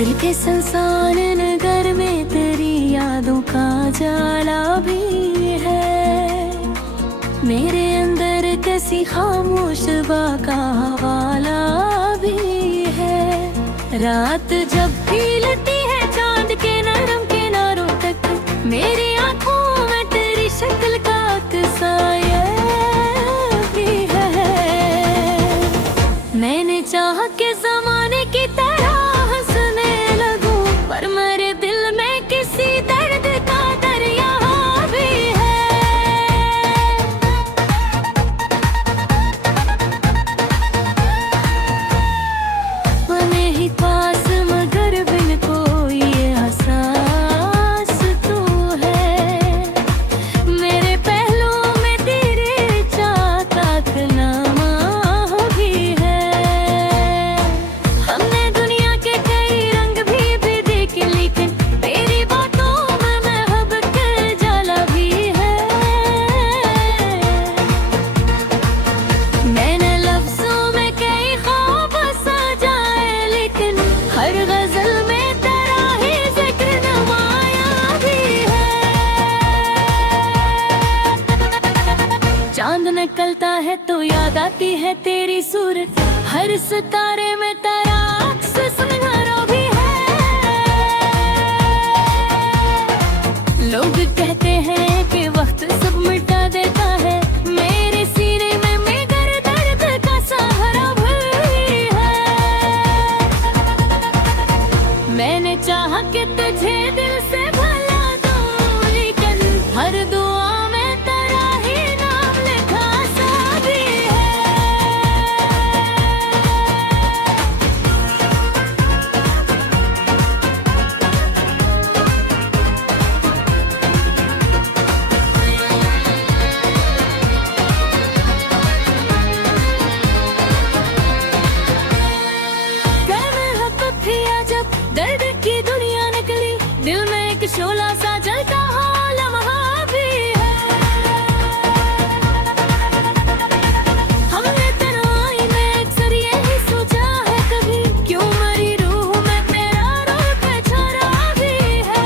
दिल के संसान नगर में तेरी यादों का जाला भी है। मेरे अंदर कैसी खामोश बाका वाला भी है। रात जब भी लटी है चांद के नरम किनारों तक, मेरी आंखों में तेरी शक्ल का अक्साया भी है। मैंने चाहा कि जमाने की तरह हंसने लगूं, पर मेरे दिल में किसी दर्द का दरिया भी है। बने ही पास मगर बिन कोई एहसास तू है। मेरे पहलुओं में तेरे चाकनामा भी है। हमने दुनिया के कई रंग भी देखे, लेकिन तेरी बातों में महब के जाला भी है। मैंने लफ्जों में कई ख्वाब सजाए, लेकिन हर गजल में तेरा ही जिक्र नमाया भी है। चांद निकलता है तो याद आती है तेरी सूरत, हर सितारे में तेरा अक्स सुनहरा भी है। लोग कहते हैं कि वक्त सब मिटा देता है, मेरे सीने में मगर दर्द का सहारा भी है। मैंने चाहा कि तुझे दिल से भला दूं, लेकिन हर दुआ में तेरा ही नाम लिखा सा भी है। कर मोहब्बत थी जब दर्द की दुनिया निकली, दिल में एक शोला सा जलता हुआ लम्हा भी है। हमने तन्हाई में अक्सर यही सोचा है, कभी क्यों मरी रूह में तेरा रूप छरा भी है।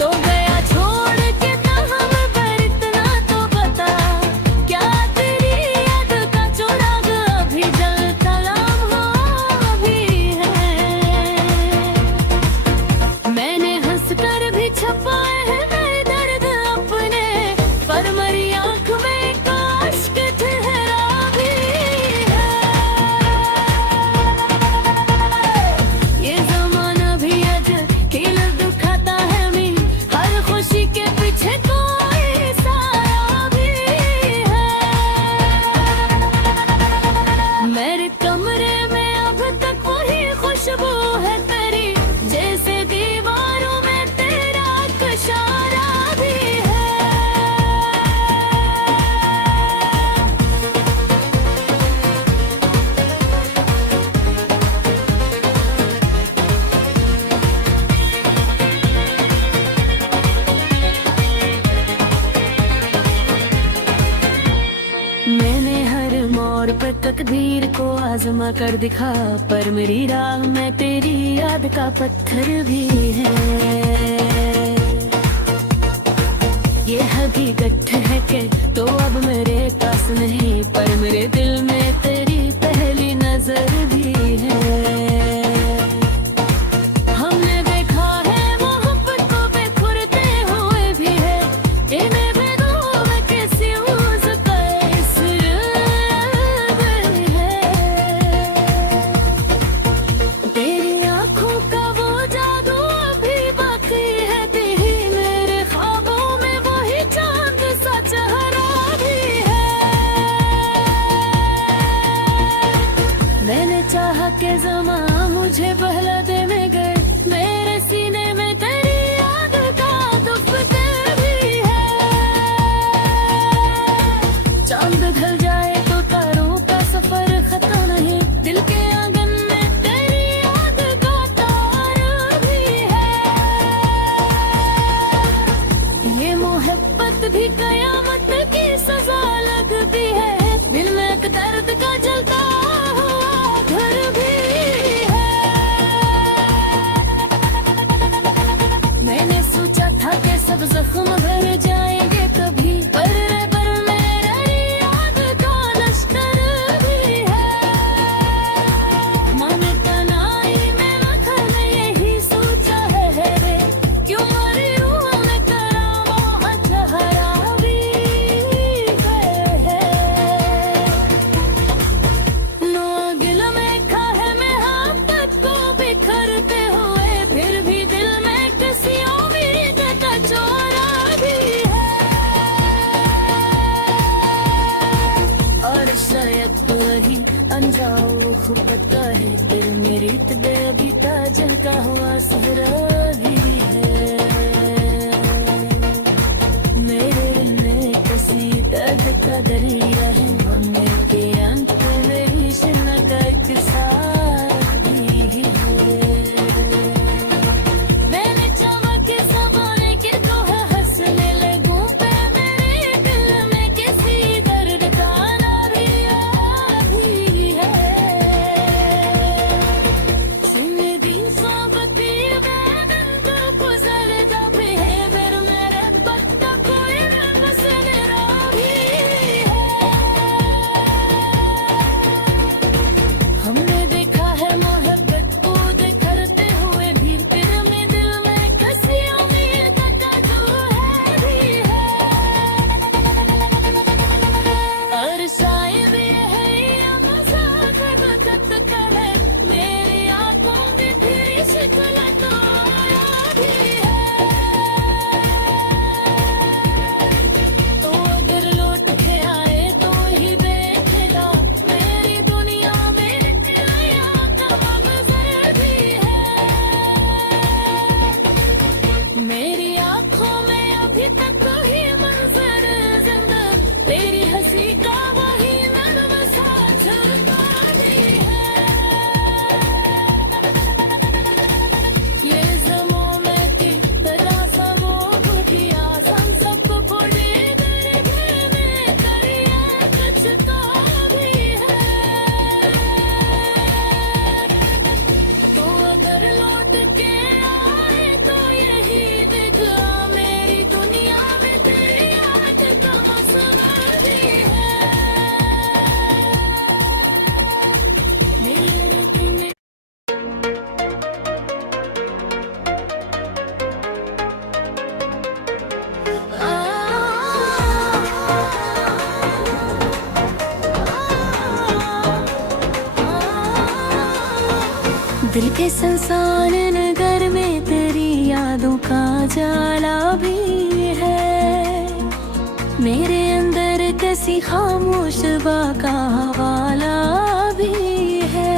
तो गया छोड़ के हम पर इतना तो बता, क्या तेरी याद का चुराग अभी जलता लम्हा भी है। मैंने हंस कर भी छुपाए हैं मेरे दर्द अपने, पर मरी आंख में एक अश्क ठहरा भी है। ये जमाना भी अजकील दुखाता है मी, हर खुशी के पीछे कोई साया भी है। मेरे कमरे में अब तक वही खुशबू है तेरी, जैसे दीवारों में तेरा इशारा भी है। मैंने हर मोड़ पे तकदीर को आजमा कर दिखा, पर मेरी राह में तेरी याद का पत्थर भी है। ये हकीकत है कि तो अब मेरे पास नहीं, पर मेरे दिल में तेरी पहली नजर भी है। हमने देखा है मोहब्बत को बिखरते हुए भी है, इन्हें बेदों में किसी उसका इसरार है। तेरी आंखों का वो जादू अभी बाकी है, तेरी मेरे ख्वाबों में वही चांद सा चेहरा भी है। मैंने चाहा कि ज़मां मुझे बहला दे, मगर मेरे सीने में तेरी याद का दफ्तर भी है। चांद ढल जाए तो तारों का सफर खत्म नहीं, दिल के आंगन में तेरी याद का तारा भी है। ये मोहब्बत भी कयामत की सजा लगती है, दिल में एक दर्द का जलता हुआ घर भी है। मोहब्बत का है दिल मेरी तबे अभी ताजल का हुआ सहरा भी है मेरे लिए कसी दर्द का दरिया है मेरे अंत में मेरी शिना का एक साथी है मैंने चाहा कि ज़माने के तो है हंसने लगूं पे मेरे दिल में किसी दर्द का ना भी है सीने दिन सोबती बैगन का गुजरता भी है फिर मेरे पत्ता कोई बस मेरा भी है हमने देखा है मोहब्बत को करते हुए भी तेरे में दिल में कसी उम्मीद का जो है भी है और शायद ये है अब वक्त का है मेरी आंखों में तेरी शिकल तो आया भी है तो अगर लौट के आए तो ही देखेगा मेरी दुनिया में नया का मंजर भी है मेरी आंखों में अभी तक ही मंजर जिंदा तेरी हंसी का वही नर्म सा झलका भी है ये ज़मों में की तरह समो किया हम सबको फोड़े तेरे में करिए कचता भी है तो अगर लौट के आए तो यही दिखा मेरी दुनिया में तेरी याद का मसला भी है मेरे तुम्हें दिल के संसान नगर में तेरी यादों का जाला भी है मेरे अंदर कैसी खामोश बाका वाला भी है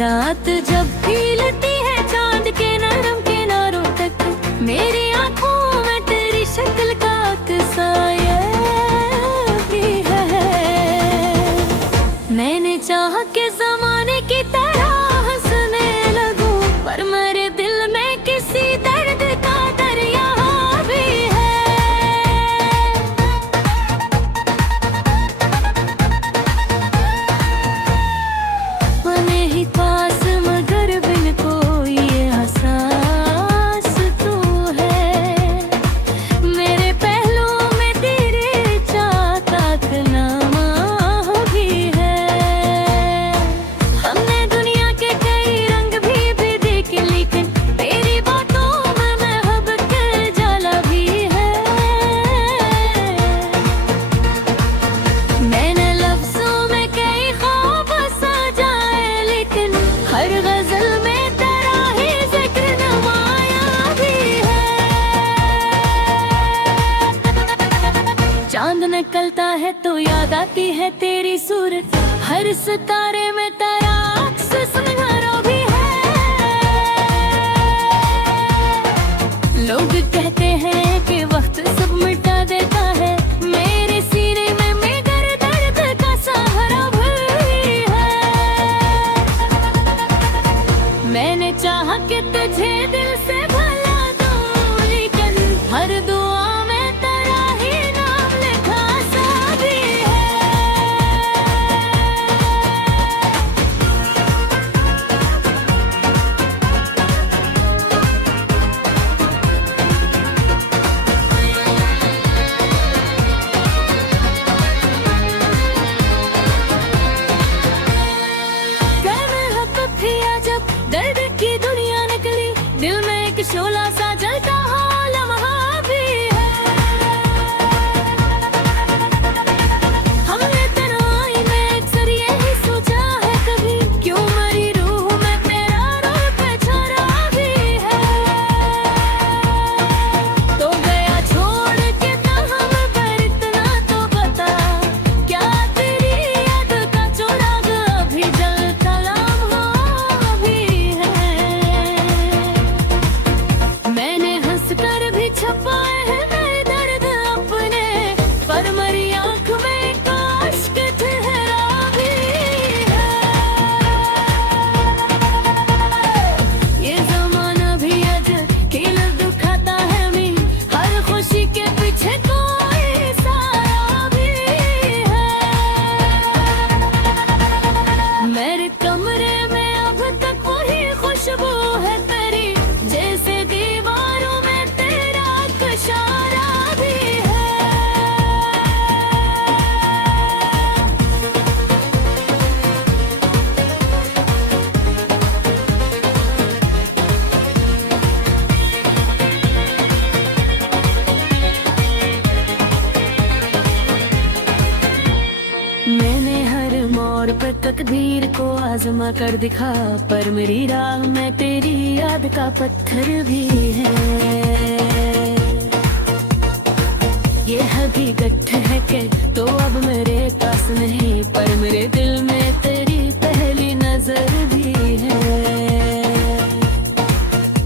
रात जब खिलती है चांद के नरम किनारों तक मेरी आंखों में तेरी शक्ल का अक्साया भी है मैंने चाहा कि ज़माने की तरह हंसने लगूं पर मेरे दिल में किसी दर्द का दरिया भी है बने ही पास मगर बिन कोई एहसास तू है मेरे पहलुओं में तेरे चातकनामा भी है हमने दुनिया के कई रंग भी देखे लेकिन तेरी बातों में महब के जाला भी है मैंने लफ्जों में कई ख्वाब सजाए लेकिन हर गजल में तेरा ही जिक्र नमाया भी है चांद निकलता है तो याद आती है तेरी सूरत हर सितारे में तेरा अक्स सुनहरा भी है लोग कहते हैं कि वक्त सब मिटा देता है मेरे सीने में मगर दर्द का सहारा भी है मैंने चाहा कि तुझे दिल से भला दूं लेकिन हर दुआ में तेरा ही नाम लिखा सा भी है जब दर्द की दुनिया निकली दिल में क्षमा कर दिखा, पर मेरी राह में तेरी याद का पत्थर भी है। ये हकीकत है कि तो अब मेरे पास नहीं, पर मेरे दिल में तेरी पहली नजर भी है।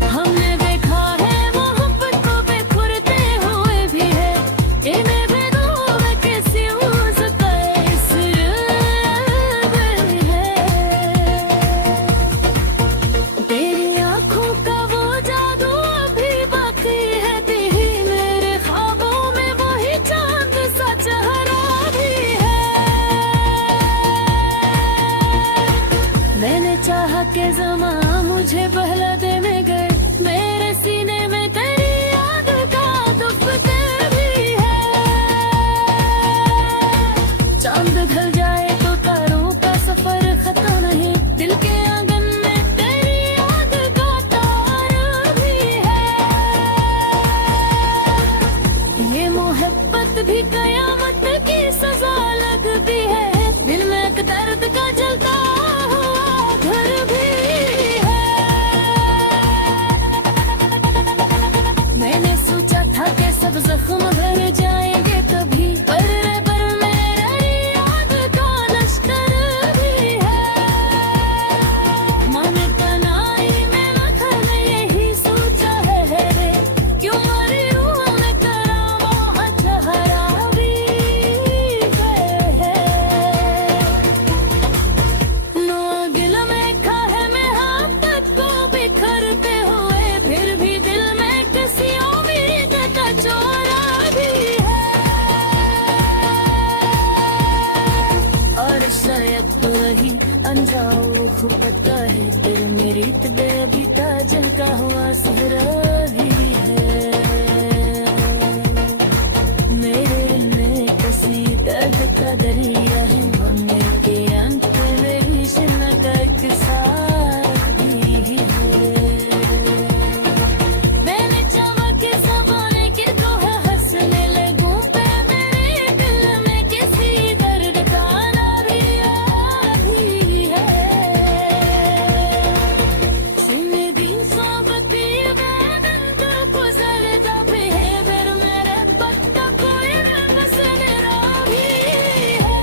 हमने देखा है मोहब्बत को बिखरते हुए भी है, इन्हें भिगो में किसी उसका इसरार है। तेरी आंखों का वो जादू अभी बाकी है, तेरी मेरे ख्वाबों में वही चांद सा चेहरा भी है। मैंने चाहा कि ज़मां मुझे बहला दे मगर मेरे सीने में तेरी याद का दफ्तर भी है। चांद ढल जाए तो तारों का सफर खत्म नहीं, दिल के आंगन में तेरी याद का तारा भी है। ये मोहब्बत भी कयामत की सजा लगती है, दिल में एक दर्द का जलता हुआ घर भी है। मैंने सोचा था कि सब जख्म भर जाएंगे कभी, पर मेरी याद का लश्कर भी है। मन तनाई में लखन यही सोचा है रे, क्यों मरी रूह में करामा चेहरा भी है। गिल में खा है मोहब्बत को बिखरते हुए, फिर भी दिल में किसी उम्मीद का चोरा भी है। और शायद वही अनजाओ खूब पता है, तेरे मेरी तबे भी ताजल का हुआ सहरा भी है। मेरे लिए किसी दर्द का दरिया है, मेरे अंत मेरी शिना का एक साथ भी है। मैंने चाहा कि ज़बाने की तो है हंसने लगूं पे, मेरे दिल में किसी दर्द का नारिया भी है। सीने दिन सोबती वेदन का गुजरता भी है, फिर मेरे पत्ता कोई बस मेरा भी है।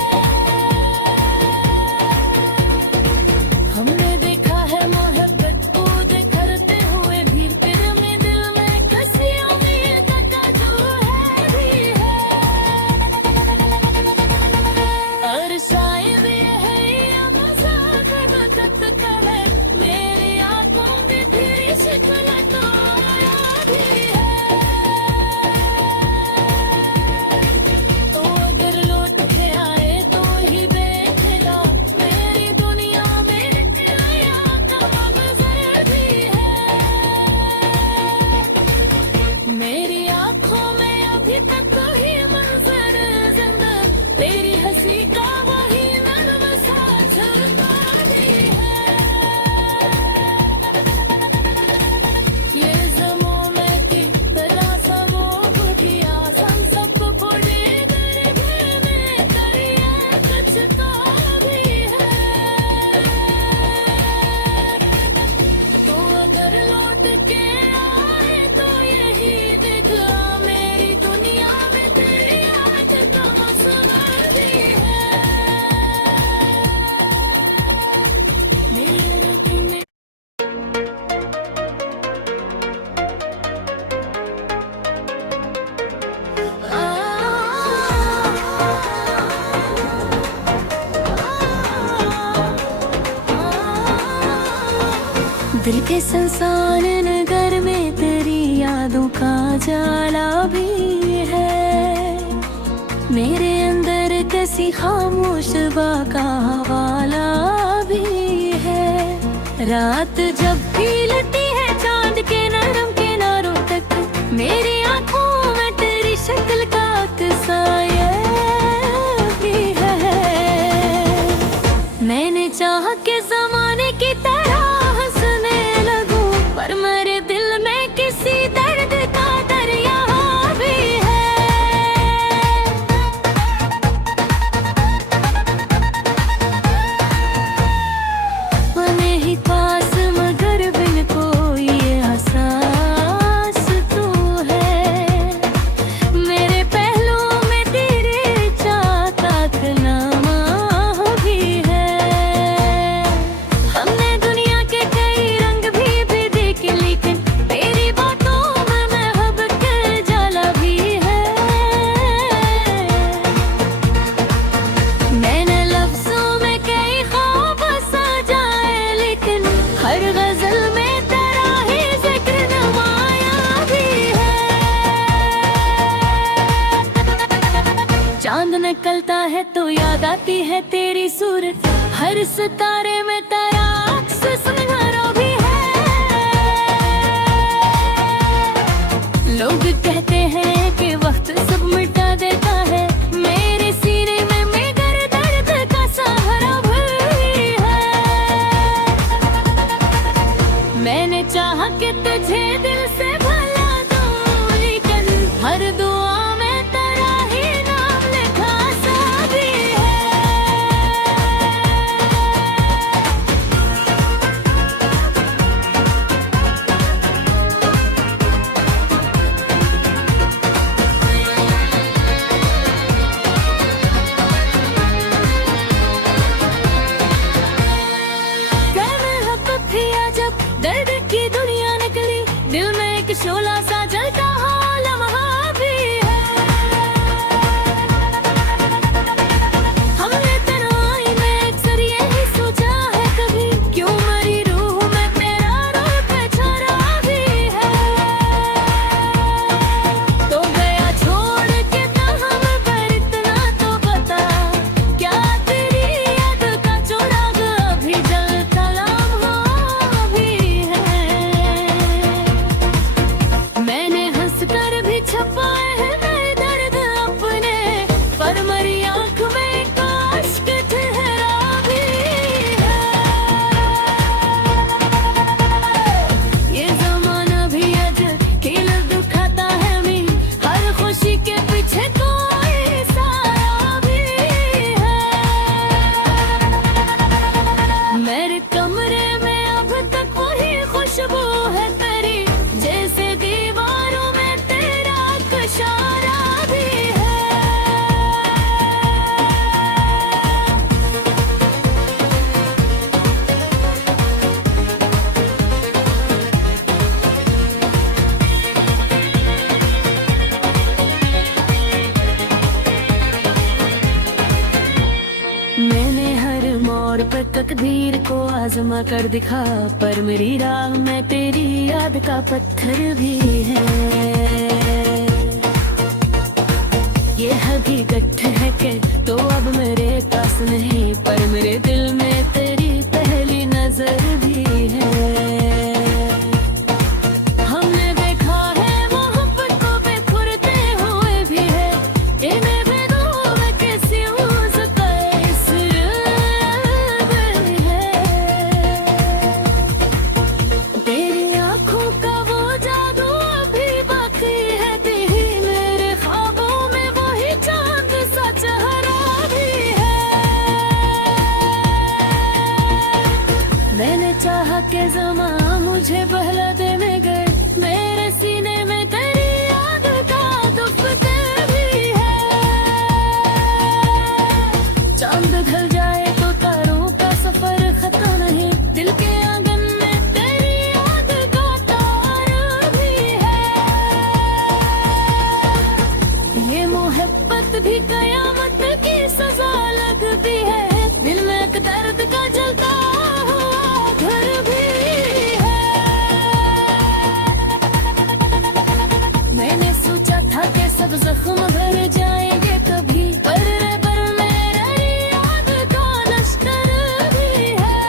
हमने देखा है मोहब्बत को बिखरते हुए भी, फिर में दिल में किसी उम्मीद का जो है भी है। और शायद यही अब साखत का है, मेरी आंखों में तेरी शिकल तो आया भी है। तो अगर लौट के आए तो ही देखेगा, मेरी दुनिया में नया का मंजर भी है। मेरी आंखों में अभी तक वही मंजर जिंदा, तेरी हंसी का वही नर्म सा झलका भी है। ये ज़माने की तरह सबो बुढ़िया सम सबको फोड़े गरीबी में दरिया कचका भी है। तो अगर लौट के आए तो यही दिखा, मेरी दुनिया में तेरी याद का मसला भी है। मेरे दिल में दिल के संसार नगर में तेरी यादों का जाला भी है। मेरे अंदर कैसी खामोश बाका वाला भी है। रात जब भी लटी है चांद के नरम किनारों तक, मेरी आंखों में तेरी शक्ल का साया भी है। मैंने चाहा कि ज़माने की तरह हंसने लगूं, पर मेरे दिल में किसी दर्द का दरिया भी है। हर गजल में तेरा ही जिक्र नमाया भी है। चांद निकलता है तो याद आती है तेरी सूरत, हर सितारे में तेरा अक्स सुनहरा भी है। लोग कहते हैं कि वक्त सब मिटा देता है, मेरे सीने में मगर दर्द का सहारा भी है। मैंने चाहा कि तुझे दिल से भला दूं, लेकिन हर दुआ में तेरा ही नाम लिखा सा भी है। दर्द की दुनिया निकली, दिल में एक शोला सा जलता हो लम्हा भी है। हमने तन्हाई में अक्सर यही सोचा है कभी, क्यों मरी रूह में तेरा रूप छरा भी है। तो गया छोड़ के हम पर इतना तो बता, क्या तेरी याद का चुराग अभी जलता लम्हा भी है। मैंने हंस कर भी छुपाए हैं मेरे दर्द अपने, पर मरी आंख में एक अश्क ठहरा भी है। ये जमाना भी अजकील दुखाता है मी, हर खुशी के पीछे कोई साया भी है। मेरे कमरे में अब तक वही खुशबू है तेरी, जैसे दीवारों में तेरा कशारा भी है। मैंने हर मोड़ पर तकदीर को आजमा कर दिखा, पर मेरी राह में तेरी याद का पत्थर भी है। ये हकीकत है कि तो अब मेरे पास नहीं, पर मेरे दिल में तेरी पहली नजर भी है। हमने देखा है मोहब्बत को बिखरते हुए भी है, इन्हें बेदोवे कैसी उसका इसरार है। तेरी आंखों का वो जादू अभी बाकी है, तेरी मेरे ख्वाबों में वही चांद सा चेहरा भी है। मैंने चाहा कि ज़मां मुझे बहला दे मगर मेरे सीने में तेरी याद का दुपट्टा भी है। चांद ढल जाए तो तारों का सफर खत्म नहीं, दिल के आंगन में तेरी याद का तारा भी है। ये मोहब्बत भी कयामत की सजा लगती है, दिल में एक दर्द का जलता हुआ घर भी है। मैंने सोचा था कि सब जख्म भर जाएंगे कभी, पर मेरी याद का लश्कर भी है।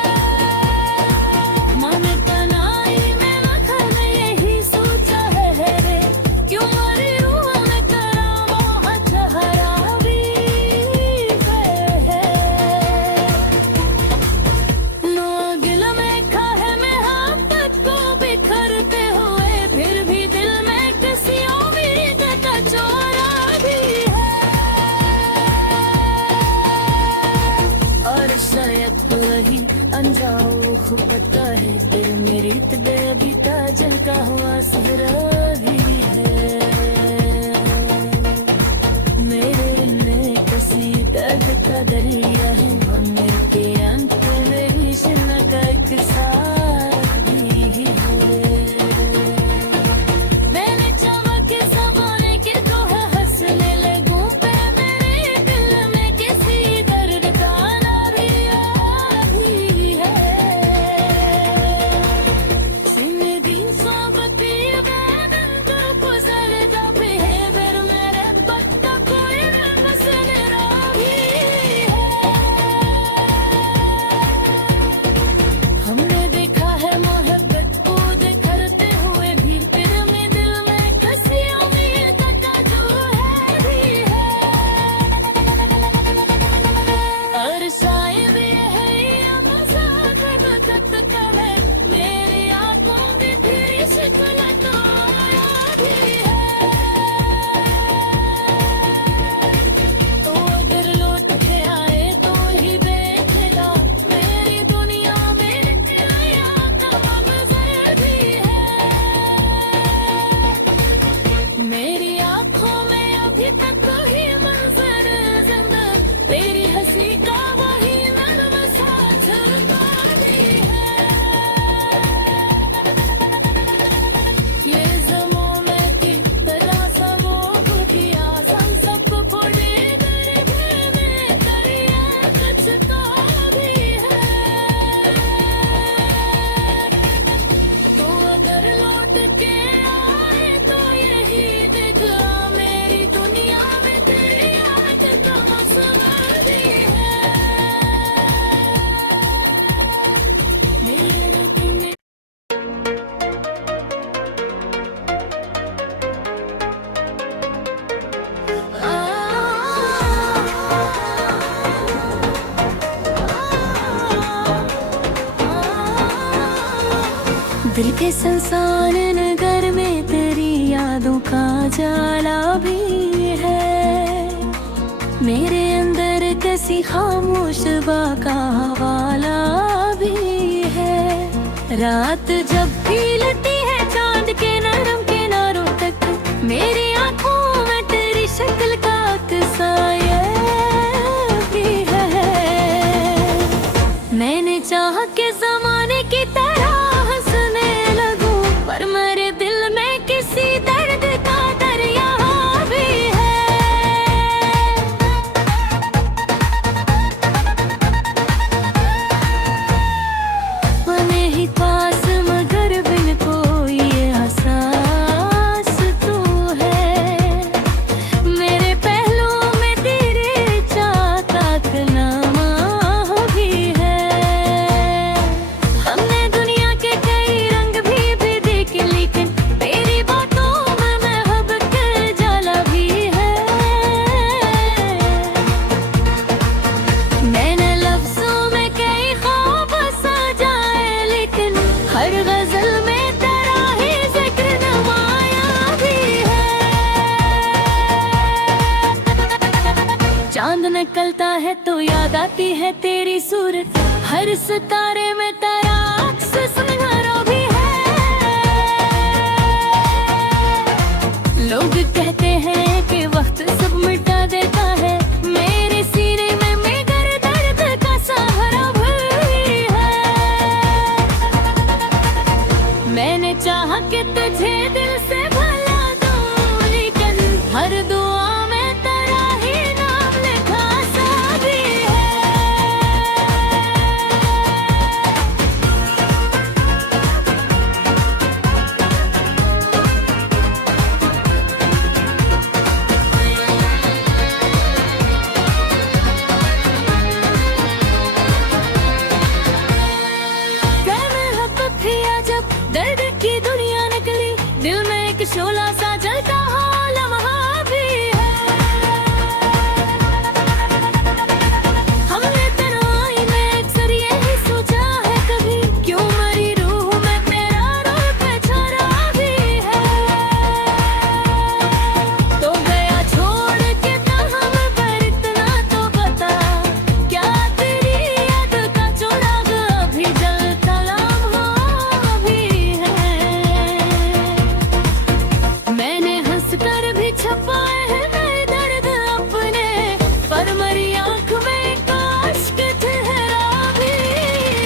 मन तनाई में मखन यही सोचा है रे, क्यों मरी रूह में तेरा मोह ठहरा भी है। नो गिल में खा है मोहब्बत को बिखरते हुए, फिर भी दिल में किसी उम्मीद का चोरा भी है। और शायद वही अनजाओ खुबता है, दिल मेरी तबे अभी ताजल का हुआ सहरा भी है। मेरे में कसी दर्द का दरिया है, मेरे अंत मेरी शिना का एक साथ भी है। मैंने चाहा कि ज़माने की तो हंसने लगूं पे, मेरे दिल में किसी दर्द का ना भी है। दिल के संसान नगर में तेरी यादों का जाला भी है। मेरे अंदर कैसी खामोश बाका वाला भी है। रात जब भी लटी है चांद के नरम किनारों तक, मेरी आंखों में तेरी शक्ल का अक्साया भी है। मैंने चाहा कि जमाने की तरह हंसने लगूं, पर मेरे दिल में किसी दर्द का दरिया भी है। बने ही पास मगर बिन कोई एहसास तू है। मेरे पहलुओं में तेरे चाकनामा भी है। हमने दुनिया के कई रंग भी देखे, लेकिन तेरी बातों में महबत का जाला भी है। मैंने लफ्जों में कई ख्वाब सजाए, लेकिन हर गजल में तेरा ही जिक्र नमाया भी है। चांद निकलता है तो याद आती है तेरी सूरत, हर सितारे में तेरा अक्स सुनहरा भी है। लोग कहते हैं कि वक्त सब मिटा देता है, मेरे सीने में मगर दर्द का सहारा भी है। मैंने चाहा कि तुझे दिल से भला दूं, लेकिन हर दुआ में तेरा ही नाम लिखा सा भी है। जब दर्द की दुनिया निकली, दिल में एक शोला सा जलता हुआ लम्हा भी है। हमने तन्हाई में अक्सर यही सोचा है, कभी क्यों मरी रूह में तेरा रूप छरा भी है। तो गया छोड़ के हम पर इतना तो बता, क्या तेरी याद का चुराग अभी जलता लम्हा भी है। मैंने हंसकर भी छुपाए हैं मेरे दर्द अपने, पर मेरी आंख में एक अश्क ठहरा भी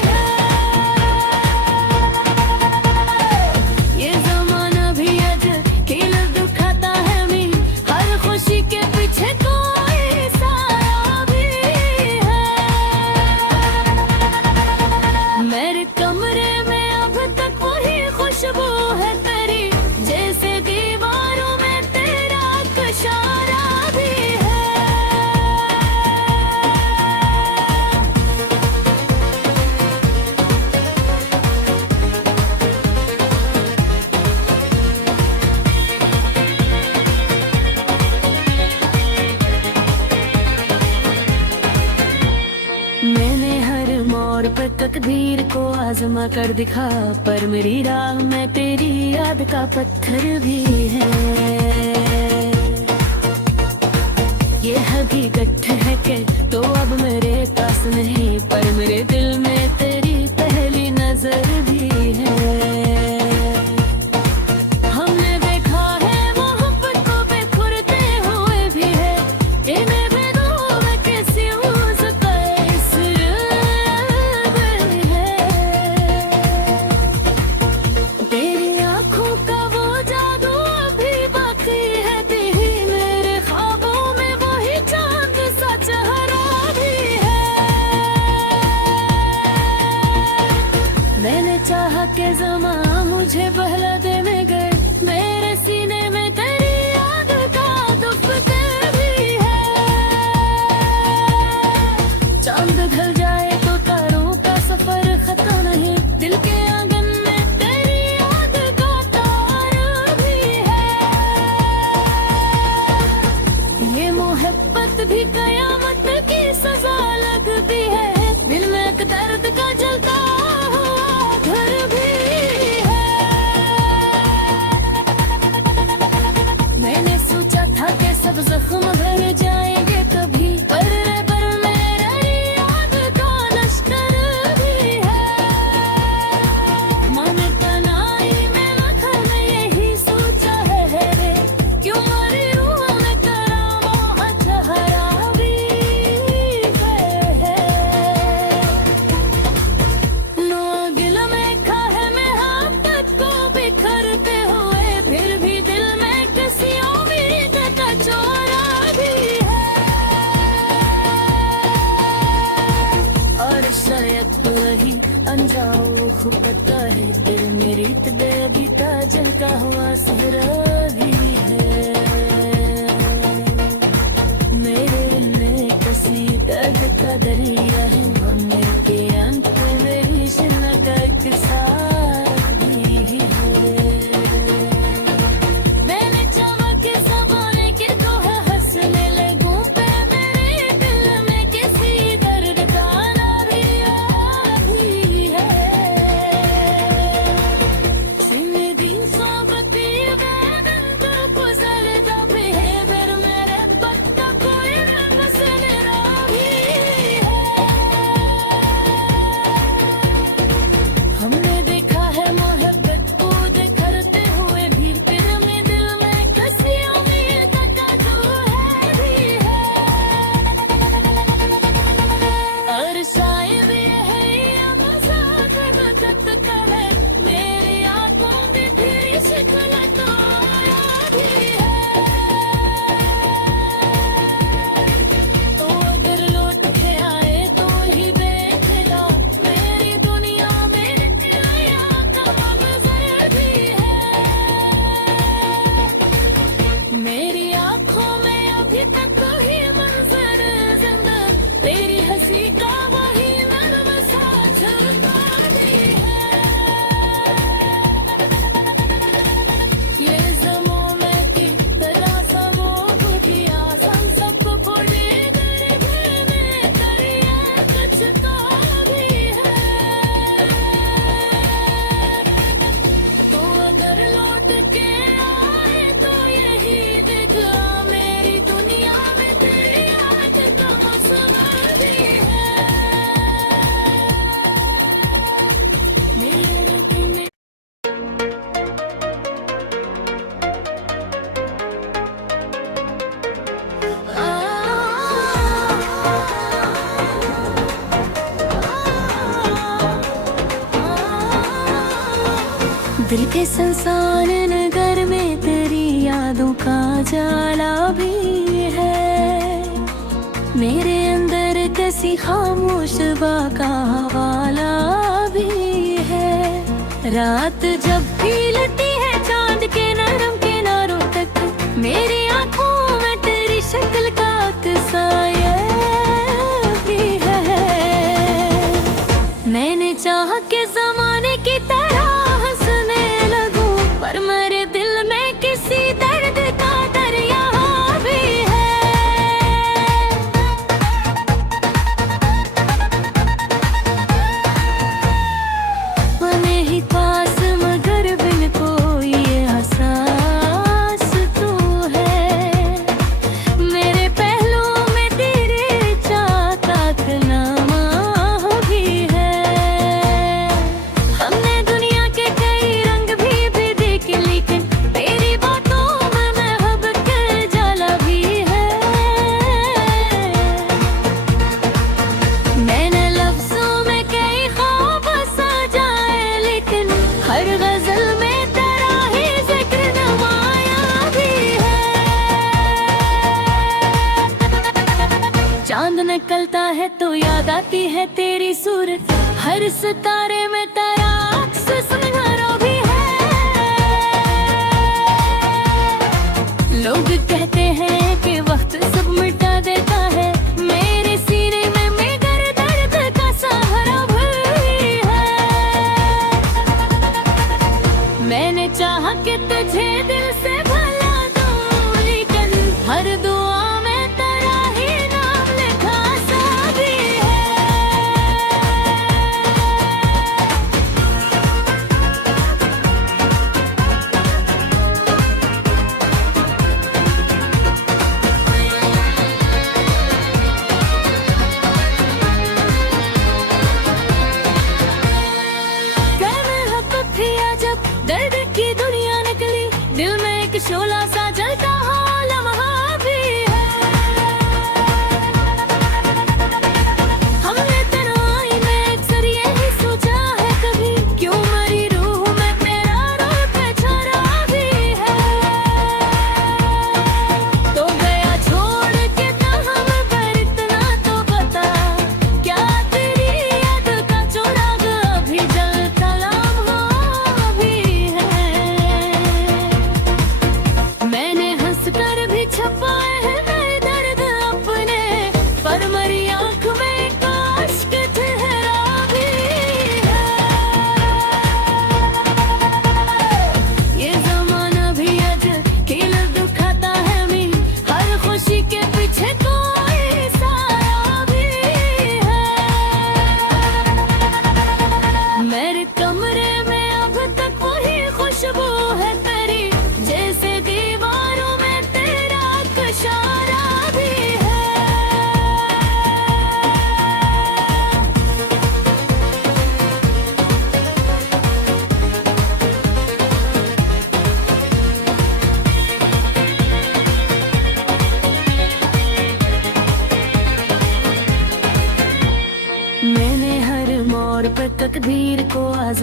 है। ये जमाना भी अजीब दुखाता है, मैं हर खुशी के पीछे कोई साया भी है। मेरे कमरे में अब तक वही खुशबू है तेरी, जैसे दीवारों में तेरा कशारा भी है। मैंने हर मोड़ पे तकदीर को आजमा कर दिखा, पर मेरी राह में तेरी याद का पत्थर भी है। ये हकीकत है कि तो अब मेरे पास नहीं, पर मेरे दिल में तेरी पहली नजर भी है। हमने देखा है मोहब्बत को बिखरते हुए भी है, इन्हें बेदो में किसी उसका इसरार है। तेरी आंखों का वो जादू अभी बाकी है, तेरी मेरे ख्वाबों में वही चांद सा चेहरा भी है। मैंने चाहा कि ज़मां मुझे बहला दे, मगर मेरे सीने में तेरी याद का दफ्तर भी है। चांद ढल जाए तो तारों का सफर खत्म नहीं, दिल के आंगन में तेरी याद का तार भी है। ये मोहब्बत भी कयामत की सजा लगती है, दिल में एक दर्द का जलता हुआ घर भी है। खूब पता है तेरे मेरी तबे जलता हुआ सहरा भी है। मेरे में कसी दर्द का दरिया है और मेरे अंत में मेरी शिना का एक साथ भी है। मैंने चाहा कि ज़बाने की तो है हंसने लगूं पे मेरे दिल में किसी दर्द का ना भी है। सीने दिन सोबती वेदन तो गुजरता भी है फिर मेरे पत्ता कोई बसने भी है। हमने देखा है मोहब्बत को करते हुए भी फिर में दिल में कसी उम्मीद का जो है भी है। और शायद ये है ये मजाक वक्त का है मेरी आंखों में फिर शिकल तो आया भी है। तो अगर लौट के आए तो ही देखेगा मेरी दुनिया में आया का मंजर भी है। मेरी आंखों में अभी तक ही मंजर जिंदा तेरी हंसी का वही नर्म सा झलका भी है। ये ज़मों में की तरह समो किया हम सबको फोड़े गरीब में दरिया कचका भी है। तो अगर लौट के आए तो यही दिखा मेरी दुनिया में तेरी याद का मसला भी है। मेरे दिल में दिल के संसान नगर में तेरी यादों का जाला भी है। मेरे अंदर कैसी खामोश बाका वाला भी है। रात जब भी लटी है चांद के नरम किनारों तक मेरी आंखों में तेरी शक्ल का अक्साया भी है। मैंने चाहा कि ज़माने की तरह हंसने लगूं पर मेरे दिल में किसी दर्द का दरिया भी है। बने ही पास मगर बिन कोई एहसास तू है। मेरे पहलुओं में तेरे चाकनामा भी है। हमने दुनिया के कई रंग भी देखे लेकिन तेरी बातों में महब के जाला भी है। मैंने लफ्जों में कई ख्वाब सजाए लेकिन हर गजल में तेरा ही जिक्र नमाया भी है। चांद निकलता है तो याद आती है तेरी सूरत हर सितारे में तेरा अक्स सुनहरा भी है। लोग कहते हैं कि वक्त सब मिटा देता है मेरे सीने में मगर दर्द का सहारा भी है। मैंने चाहा कि तुझे दिल से भला दूं लेकिन हर दुआ में तेरा ही नाम लिखा सा भी है। क्या मोहब्बत थी जब दर्द की दुनिया निकली दिल में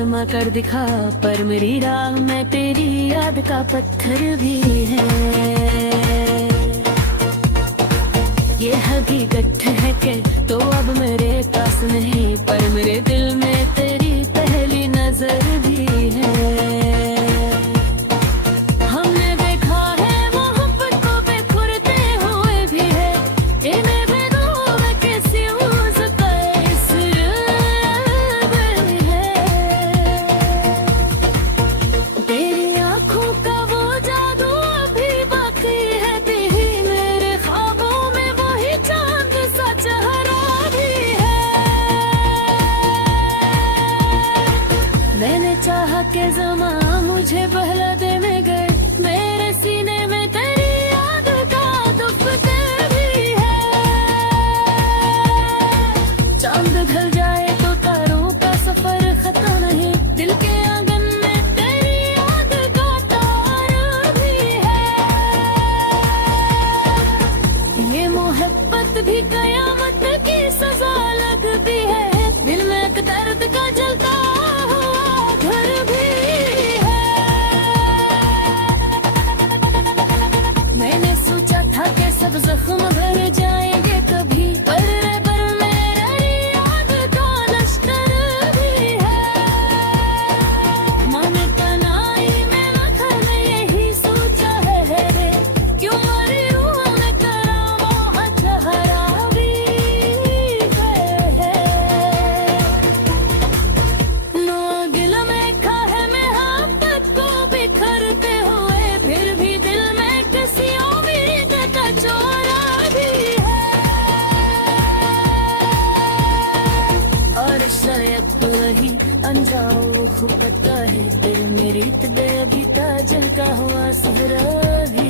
जमा कर दिखा, पर मेरी राह में तेरी याद का पत्थर भी है। ये हकीकत है कि तो अब मेरे पास नहीं, पर मेरे दिल में तेरी पहली नजर भी है। हमने देखा है मोहब्बत को बिखरते हुए भी है, इन्हें बेदो में किसी उसका इसरार है। तेरी आंखों का वो जादू अभी बाकी है, तेरी मेरे ख्वाबों में वही चांद सा चेहरा भी है। मैंने चाहा कि ज़मां मुझे बहला दे मगर मेरे सीने में तेरी याद का दफ्तर भी है। चांद ढल जाए तो तारों का सफर खत्म नहीं, दिल के आंगन में तेरी याद का तारा भी है। ये मोहब्बत भी कयामत की सजा लगती है, दिल में एक दर्द का जलता हुआ घर भी है। मैंने सोचा था कि सब जख्म भर जाएंगे कभी, पर मेरी याद का लश्कर भी है। मन तनाई में न कर यही सोचा है रे, क्यों मरी रूह में करामों चेहरा भी है। नो दिल में खा है मोहब्बत को बिखरते हुए, फिर भी दिल में किसी उम्मीद का चोरा भी है। और शायद वही अनजाओ खुद है, दिल मेरी तबे अभी ताजल का हुआ सहरा भी